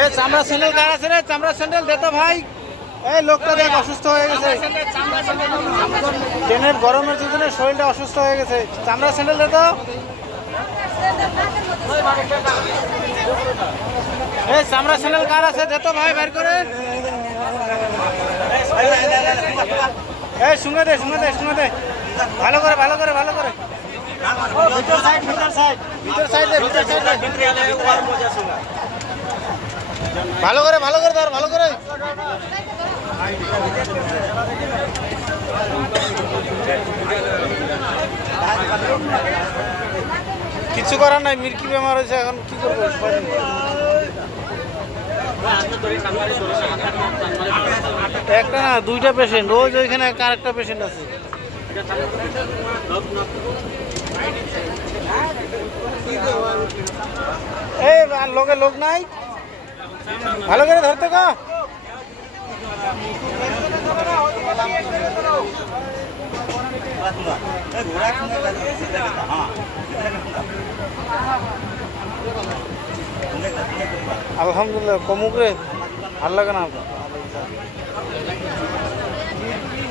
এই চামড়া স্যান্ডেল কার আছে রে? চামড়া স্যান্ডেল দে তো ভাই। এই লোকটা দেখ অসুস্থ হয়ে গেছে, ট্রেনের গরমের দুদিনে শরীরটা অসুস্থ হয়ে গেছে। চামড়া স্যান্ডেল দে তো। এই চামড়া স্যান্ডেল কার আছে দে তো ভাই, বের করে। এই শুনে দে, শুনে দে, শুনে দে, ভালো করে, ভালো করে, ভালো করে। ভিতর সাইড, ভিতর সাইড, ভিতর সাইড দে, ভিতর সাইড দে। ভালো করে, ভালো করে ধর, ভালো করে। কিছু করার নাই, মির্কি বেমার হয়েছে, এখন কি করবো? একটা না, দুইটা পেশেন্ট, রোজ ওইখানে আরেকটা পেশেন্ট আছে। এই লোকে লোক নাই, ভালো করে ধরতে কা। আলহামদুলিল্লাহ কমুক রে, ভাল লাগে না।